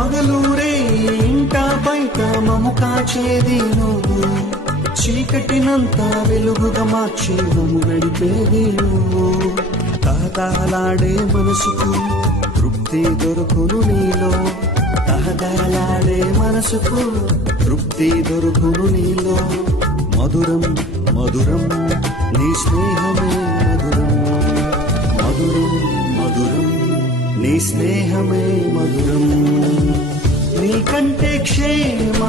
పగలూరే ఇంట బయట మము కాచేది నువ్వు, చీకటినంతా వెలుగుగా మార్చి మము గడిపేది నువ్వు. తహతహలాడే మనసుకు తృప్తి దొరుకును నీలో, తహతహలాడే మనసుకు తృప్తి దొరుకును నీలో. మధురం మధురం నీ స్నేహమే మధురం, మధురం మధురం నీ స్నేహమే మధురం. నీకంటే క్షేమ